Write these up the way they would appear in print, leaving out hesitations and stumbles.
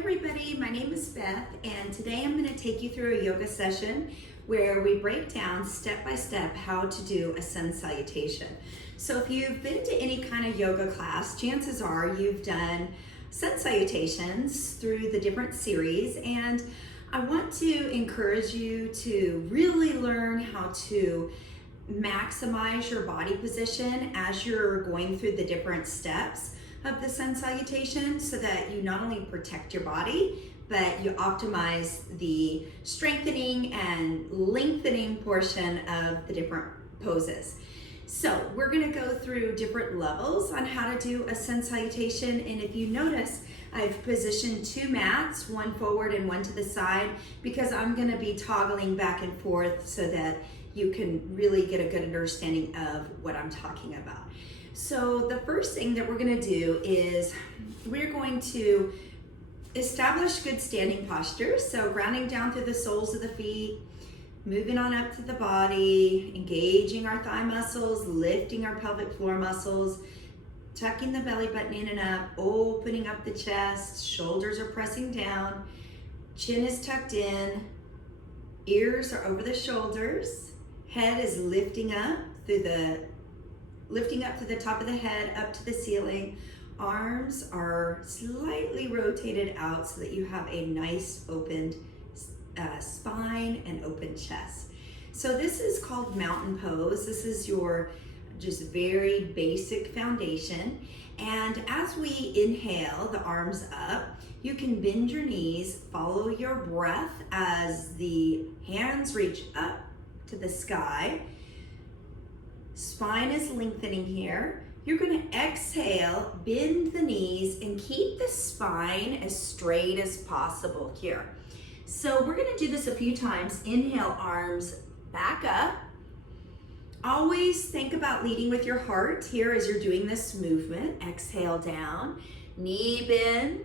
everybody, my name is Beth and today I'm going to take you through a yoga session where we break down step by step how to do a sun salutation. So if you've been to any kind of yoga class, chances are you've done sun salutations through the different series, and I want to encourage you to really learn how to maximize your body position as you're going through the different steps of the sun salutation so that you not only protect your body, but you optimize the strengthening and lengthening portion of the different poses. So we're gonna go through different levels on how to do a sun salutation, and if you notice, I've positioned two mats, one forward and one to the side, because I'm gonna be toggling back and forth so that you can really get a good understanding of what I'm talking about. So the first thing that we're gonna do is we're going to establish good standing posture. So grounding down through the soles of the feet, moving on up to the body, engaging our thigh muscles, lifting our pelvic floor muscles, tucking the belly button in and up, opening up the chest, shoulders are pressing down, chin is tucked in, ears are over the shoulders, head is lifting up to the top of the head, up to the ceiling. Arms are slightly rotated out so that you have a nice opened spine and open chest. So this is called mountain pose. This is your just very basic foundation. And as we inhale the arms up, you can bend your knees, follow your breath as the hands reach up to the sky. Spine is lengthening here. You're going to exhale, bend the knees, and keep the spine as straight as possible here. So we're going to do this a few times. Inhale, arms back up. Always think about leading with your heart here as you're doing this movement. Exhale down, knee bend,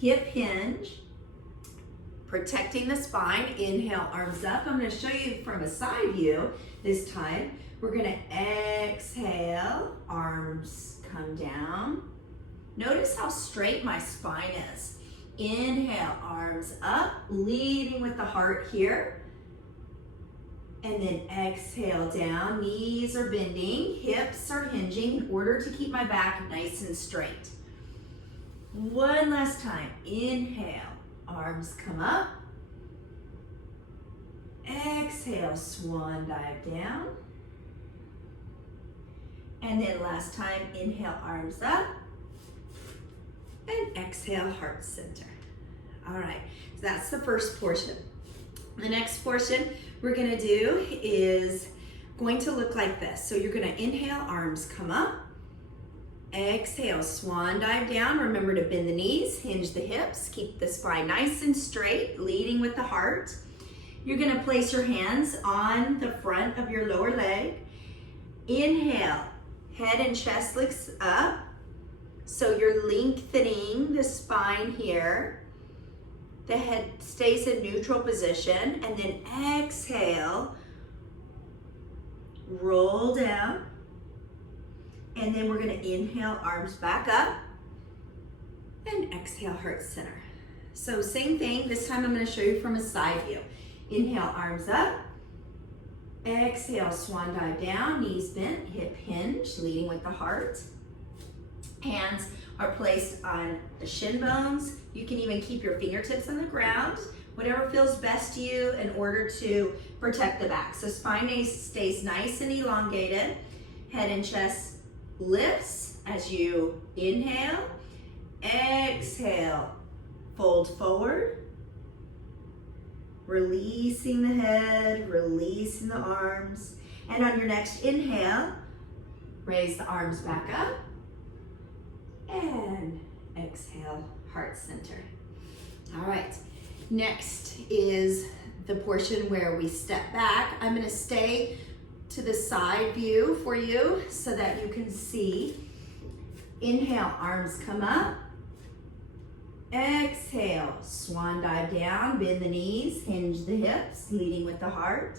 hip hinge, protecting the spine. Inhale, arms up. I'm going to show you from a side view this time. We're gonna exhale, arms come down. Notice how straight my spine is. Inhale, arms up, leading with the heart here. And then exhale down, knees are bending, hips are hinging in order to keep my back nice and straight. One last time, inhale, arms come up. Exhale, swan dive down. And then last time, inhale, arms up, and exhale, heart center. All right, so that's the first portion. The next portion we're gonna do is going to look like this. So you're gonna inhale, arms come up, exhale, swan dive down. Remember to bend the knees, hinge the hips, keep the spine nice and straight, leading with the heart. You're gonna place your hands on the front of your lower leg. Inhale. Head and chest lifts up, so you're lengthening the spine here. The head stays in neutral position, and then exhale, roll down, and then we're gonna inhale, arms back up, and exhale, heart center. So same thing, this time I'm gonna show you from a side view. Inhale, arms up. Exhale, swan dive down, knees bent, hip hinge, leading with the heart. Hands are placed on the shin bones. You can even keep your fingertips on the ground, whatever feels best to you in order to protect the back. So spine stays nice and elongated. Head and chest lifts as you inhale. Exhale, fold forward. Releasing the head, releasing the arms. And on your next inhale, raise the arms back up. And exhale, heart center. All right, next is the portion where we step back. I'm gonna stay to the side view for you so that you can see. Inhale, arms come up. Exhale, swan dive down, bend the knees, hinge the hips, leading with the heart.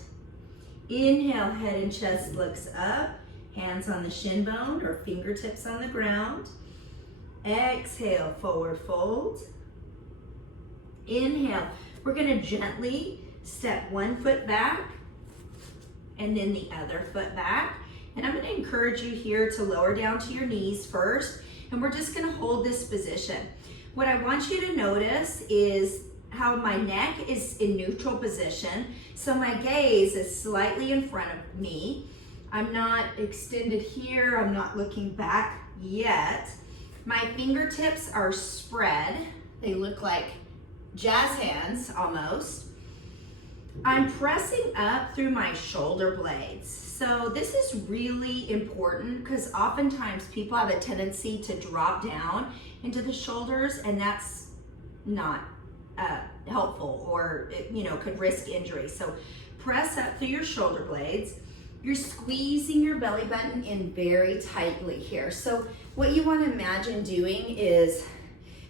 Inhale, head and chest looks up, hands on the shin bone or fingertips on the ground. Exhale, forward fold. Inhale. We're gonna gently step one foot back and then the other foot back. And I'm gonna encourage you here to lower down to your knees first, and we're just gonna hold this position. What I want you to notice is how my neck is in neutral position. So my gaze is slightly in front of me. I'm not extended here, I'm not looking back yet. My fingertips are spread. They look like jazz hands almost. I'm pressing up through my shoulder blades. So this is really important because oftentimes people have a tendency to drop down into the shoulders, and that's not helpful, or could risk injury. So press up through your shoulder blades. You're squeezing your belly button in very tightly here. So what you want to imagine doing is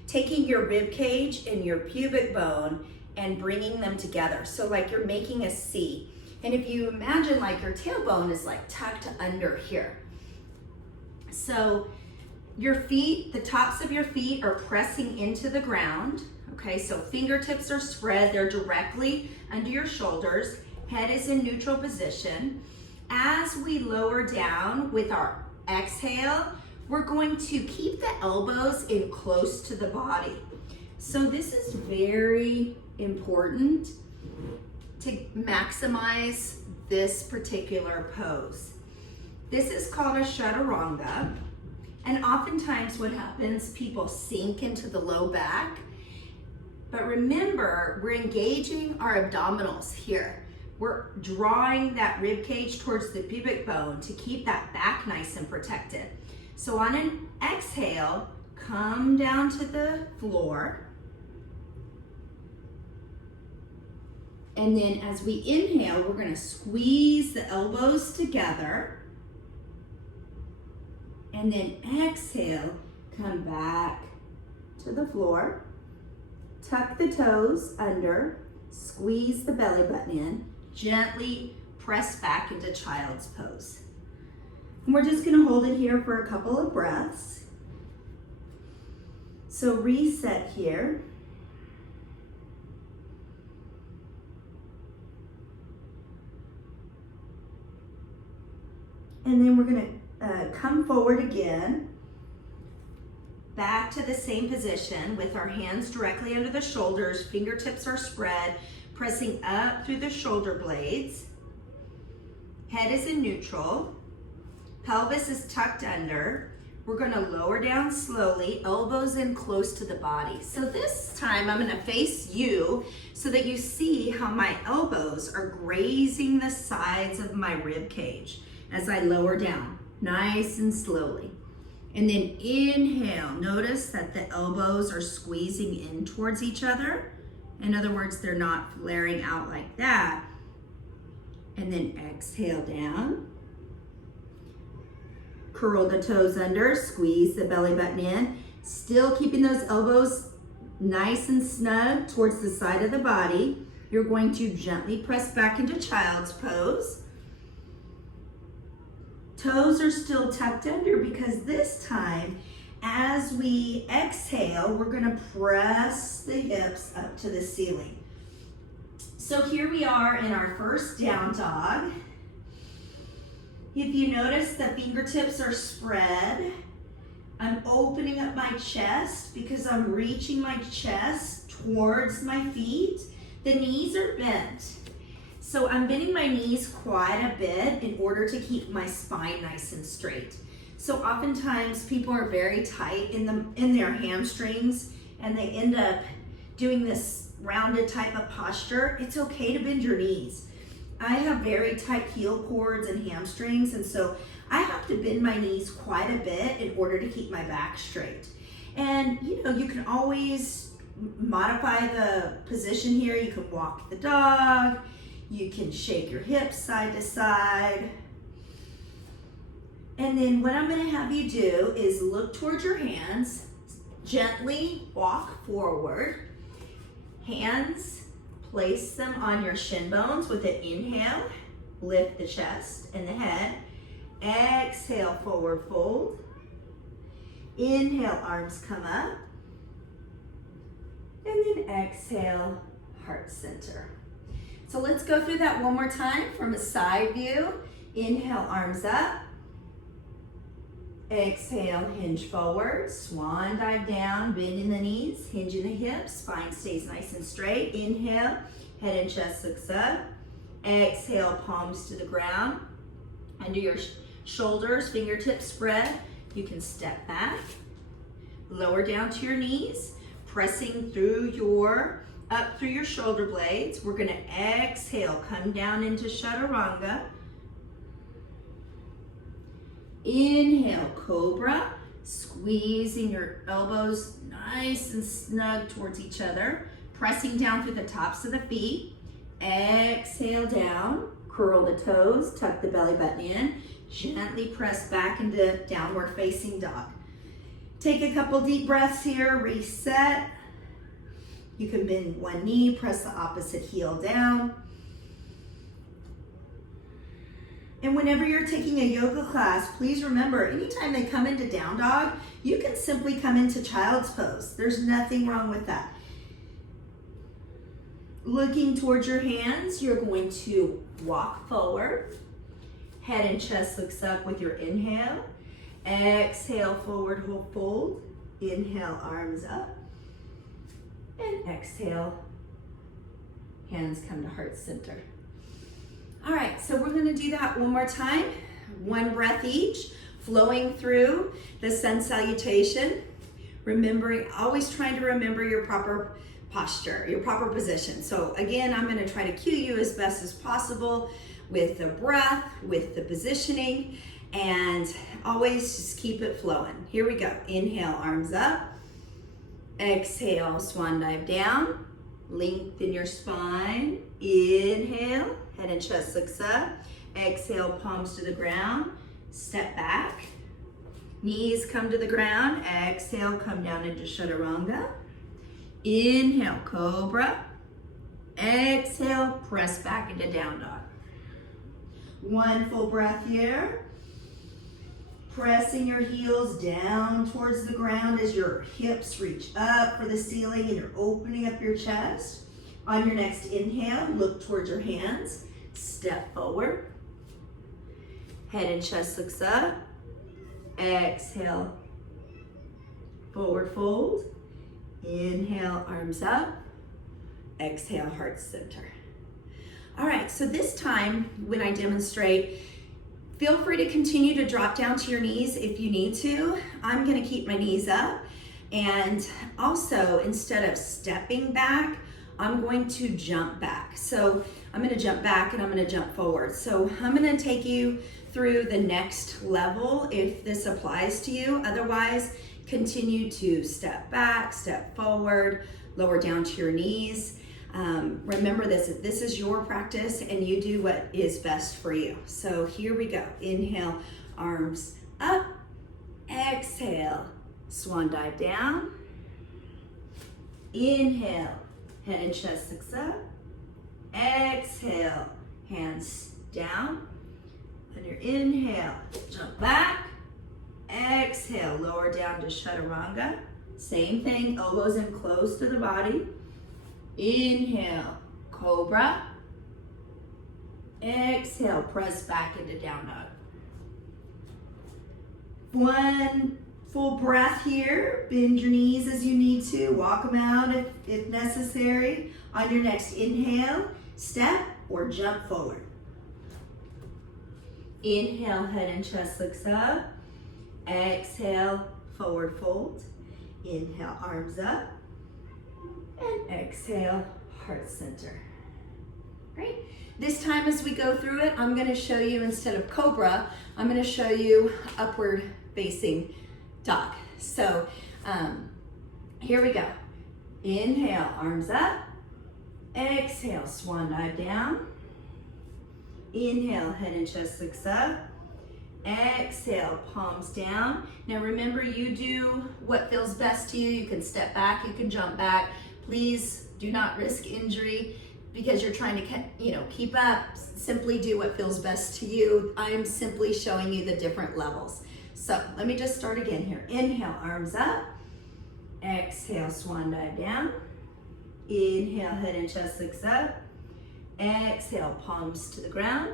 taking your rib cage and your pubic bone and bringing them together. So like you're making a C. And if you imagine like your tailbone is like tucked under here. So your feet, the tops of your feet are pressing into the ground. Okay, so fingertips are spread, they're directly under your shoulders. Head is in neutral position. As we lower down with our exhale, we're going to keep the elbows in close to the body. So this is very important to maximize this particular pose. This is called a chaturanga, and oftentimes what happens, people sink into the low back. But remember, we're engaging our abdominals here. We're drawing that rib cage towards the pubic bone to keep that back nice and protected. So on an exhale, come down to the floor. And then as we inhale, we're gonna squeeze the elbows together. And then exhale, come back to the floor. Tuck the toes under, squeeze the belly button in, gently press back into child's pose. And we're just gonna hold it here for a couple of breaths. So reset here. And then we're gonna come forward again, back to the same position with our hands directly under the shoulders, fingertips are spread, pressing up through the shoulder blades. Head is in neutral, pelvis is tucked under. We're gonna lower down slowly, elbows in close to the body. So this time I'm gonna face you so that you see how my elbows are grazing the sides of my rib cage as I lower down, nice and slowly. And then inhale, notice that the elbows are squeezing in towards each other. In other words, they're not flaring out like that. And then exhale down. Curl the toes under, squeeze the belly button in. Still keeping those elbows nice and snug towards the side of the body. You're going to gently press back into child's pose. Toes are still tucked under because this time, as we exhale, we're gonna press the hips up to the ceiling. So here we are in our first down dog. If you notice, the fingertips are spread. I'm opening up my chest because I'm reaching my chest towards my feet. The knees are bent. So I'm bending my knees quite a bit in order to keep my spine nice and straight. So oftentimes people are very tight in their hamstrings and they end up doing this rounded type of posture. It's okay to bend your knees. I have very tight heel cords and hamstrings, and so I have to bend my knees quite a bit in order to keep my back straight. And you can always modify the position here. You can walk the dog. You can shake your hips side to side. And then what I'm gonna have you do is look towards your hands, gently walk forward. Hands, place them on your shin bones with an inhale, lift the chest and the head. Exhale, forward fold. Inhale, arms come up. And then exhale, heart center. So let's go through that one more time from a side view. Inhale, arms up. Exhale, hinge forward, swan dive down, bending the knees, hinging the hips, spine stays nice and straight. Inhale, head and chest looks up. Exhale, palms to the ground. Under your shoulders, fingertips spread. You can step back, lower down to your knees, pressing up through your shoulder blades. We're gonna exhale, come down into chaturanga. Inhale, cobra, squeezing your elbows nice and snug towards each other, pressing down through the tops of the feet. Exhale down, curl the toes, tuck the belly button in, gently press back into downward facing dog. Take a couple deep breaths here, reset. You can bend one knee, press the opposite heel down. And whenever you're taking a yoga class, please remember, anytime they come into down dog, you can simply come into child's pose. There's nothing wrong with that. Looking towards your hands, you're going to walk forward. Head and chest looks up with your inhale. Exhale, forward fold. Inhale, arms up. And exhale, hands come to heart center. All right, so we're gonna do that one more time. One breath each, flowing through the sun salutation. Remembering, always trying to remember your proper posture, your proper position. So again, I'm gonna try to cue you as best as possible with the breath, with the positioning, and always just keep it flowing. Here we go. Inhale, arms up. Exhale, swan dive down. Lengthen your spine. Inhale, head and chest looks up. Exhale, palms to the ground. Step back. Knees come to the ground. Exhale, come down into chaturanga. Inhale, cobra. Exhale, press back into down dog. One full breath here. Pressing your heels down towards the ground as your hips reach up for the ceiling and you're opening up your chest. On your next inhale, look towards your hands. Step forward. Head and chest looks up. Exhale, forward fold. Inhale, arms up. Exhale, heart center. All right, so this time when I demonstrate, feel free to continue to drop down to your knees if you need to. I'm gonna keep my knees up. And also, instead of stepping back, I'm going to jump back. So I'm gonna jump back and I'm gonna jump forward. So I'm gonna take you through the next level if this applies to you. Otherwise, continue to step back, step forward, lower down to your knees. Remember this is your practice and you do what is best for you. So here we go. Inhale, arms up. Exhale, swan dive down. Inhale, head and chest looks up. Exhale, hands down. On your inhale, jump back. Exhale, lower down to chaturanga. Same thing, elbows in close to the body. Inhale, cobra. Exhale, press back into down dog. One full breath here. Bend your knees as you need to. Walk them out if necessary. On your next inhale, step or jump forward. Inhale, head and chest looks up. Exhale, forward fold. Inhale, arms up. And exhale, heart center. Great. This time as we go through it, I'm gonna show you, instead of cobra, I'm gonna show you upward facing dog. So here we go. Inhale, arms up. Exhale, swan dive down. Inhale, head and chest looks up. Exhale, palms down. Now remember, you do what feels best to you. You can step back, you can jump back. Please do not risk injury because you're trying to keep up. Simply do what feels best to you. I am simply showing you the different levels. So let me just start again here. Inhale, arms up. Exhale, swan dive down. Inhale, head and chest lifts up. Exhale, palms to the ground.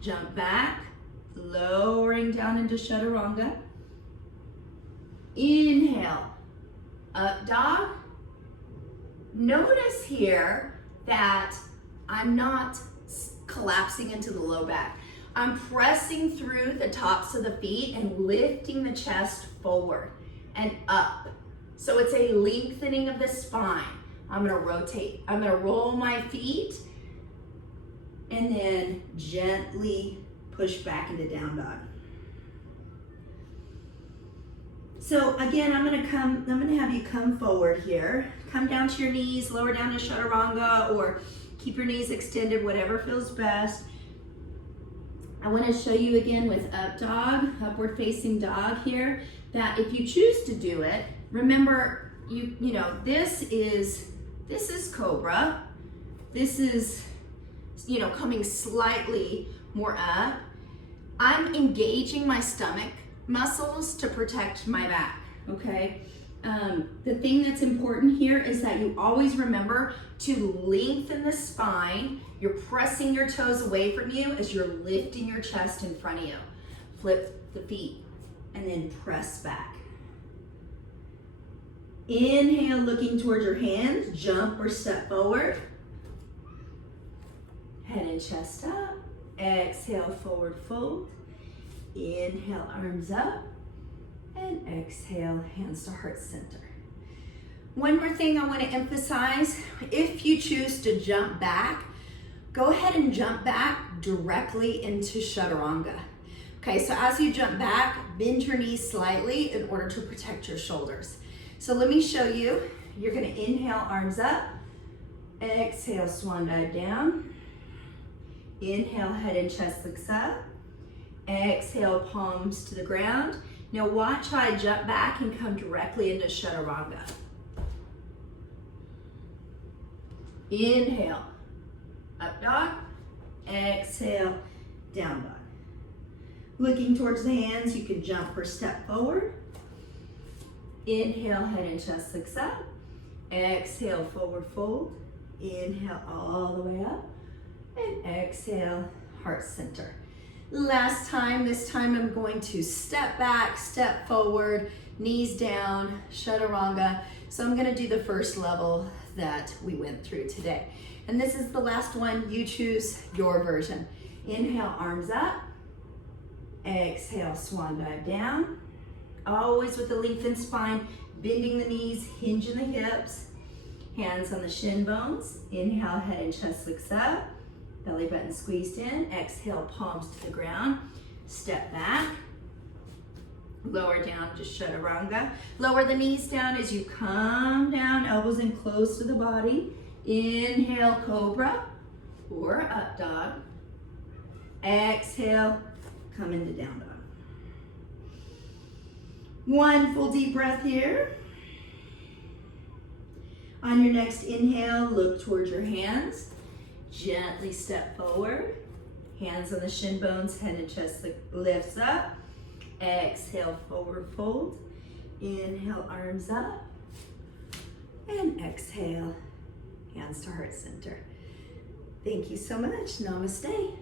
Jump back, lowering down into chaturanga. Inhale, up dog. Notice here that I'm not collapsing into the low back. I'm pressing through the tops of the feet and lifting the chest forward and up. So it's a lengthening of the spine. I'm gonna rotate. I'm gonna roll my feet and then gently push back into down dog. So again, I'm gonna have you come forward here. Come down to your knees, lower down to chaturanga, or keep your knees extended, whatever feels best. I want to show you again with up dog, upward facing dog here, that if you choose to do it, remember, you know, this is cobra. This is, you know, coming slightly more up. I'm engaging my stomach muscles to protect my back, okay? The thing that's important here is that you always remember to lengthen the spine. You're pressing your toes away from you as you're lifting your chest in front of you. Flip the feet and then press back. Inhale, looking towards your hands, jump or step forward. Head and chest up. Exhale, forward fold. Inhale, arms up. And exhale, hands to heart center. One more thing I want to emphasize, if you choose to jump back, go ahead and jump back directly into chaturanga. Okay, so as you jump back, bend your knees slightly in order to protect your shoulders. So let me show you. You're going to inhale, arms up. Exhale, swan dive down. Inhale, head and chest lifts up. Exhale, palms to the ground. Now watch how I jump back and come directly into chaturanga. Inhale, up dog. Exhale, down dog. Looking towards the hands, you can jump or step forward. Inhale, head and chest lifts up. Exhale, forward fold. Inhale all the way up. And exhale, heart center. Last time, this time I'm going to step back, step forward, knees down, chaturanga. So I'm gonna do the first level that we went through today. And this is the last one, you choose your version. Inhale, arms up. Exhale, swan dive down. Always with a lengthened spine, bending the knees, hinging the hips. Hands on the shin bones. Inhale, head and chest lifts up. Belly button squeezed in. Exhale, palms to the ground. Step back. Lower down to chaturanga. Lower the knees down as you come down, elbows in close to the body. Inhale, cobra or up dog. Exhale, come into down dog. One full deep breath here. On your next inhale, look towards your hands. Gently step forward. Hands on the shin bones, head and chest lifts up. Exhale, forward fold. Inhale, arms up. And exhale, hands to heart center. Thank you so much. Namaste.